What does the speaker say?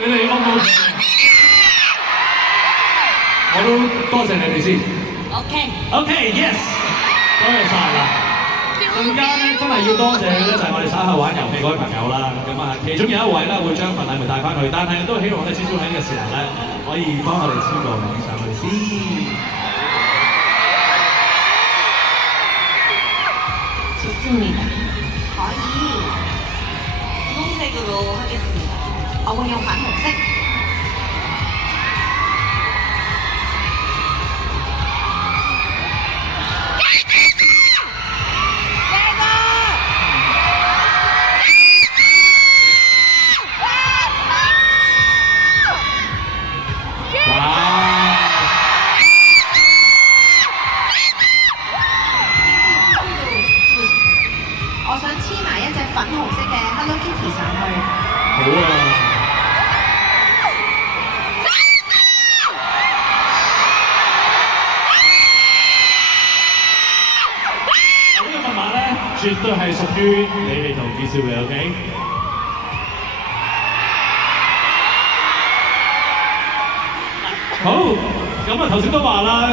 你哋 O 唔 OK？我都多謝你哋先。OK，yes， 多謝晒啦。陣間咧真係要多謝嘅咧，就係我哋稍後玩遊戲嗰位朋友啦。咁啊，其中有一位咧會將份禮物帶翻去，但係都希望我哋師叔喺呢個時候咧，可以幫我哋簽個名上去先。좋습니다. 可以。분홍색으로 하겠습니다. 我會用粉紅色。我想黐埋一隻粉紅色嘅 Hello Kitty 上去。好啊！呢個密碼咧，絕對係屬於你哋同子少嘅 ，OK？ 好，咁啊頭先都話啦。